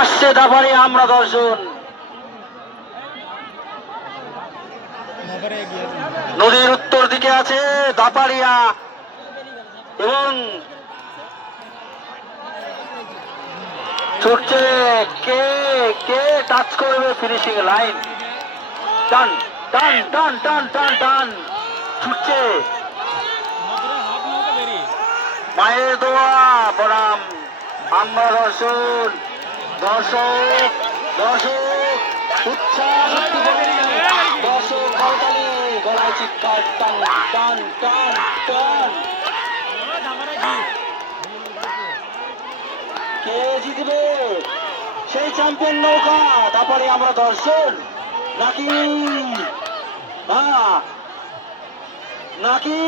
আসছে দাবারে আমরা দর্শন নদীর উত্তর দিকে আছে দাপাড়িয়া এবং ছুটছে কে কে টাচ করবে ফিনিশিং লাইন টান টান টান টান টান টান ছুটছে। মায়ের দোয়া প্রণাম আমরা দর্শন দর্শক দর্শক উচ্ছ্বাস দর্শক গলায় চিৎকার টান টান টান টান কে জিতবে সেই চ্যাম্পিয়ন নৌকা তারপরে আমরা দর্শন নাকি হ্যাঁ নাকি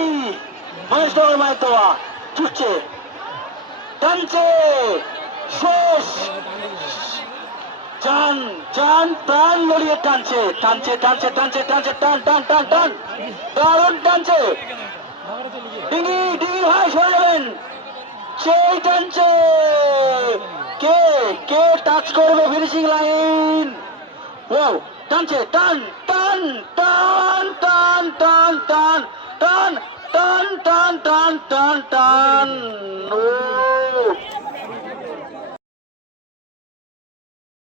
মহেশ মায়ের দোয়া ছুটছে টানছে শেষ টান টান প্রাণ লড়িয়ে টানছে টানছে টানছে টানছে টানছে টান টান টান টান দারুণ টানছে ডিঙ্গি ডিঙ্গি ভাই সরে যাবেন সেই টানছে কে কে টাচ করবে ফিনিশিং লাইন ও টানছে টান টান টান টান টান টান টান টান টান টান টান টান ও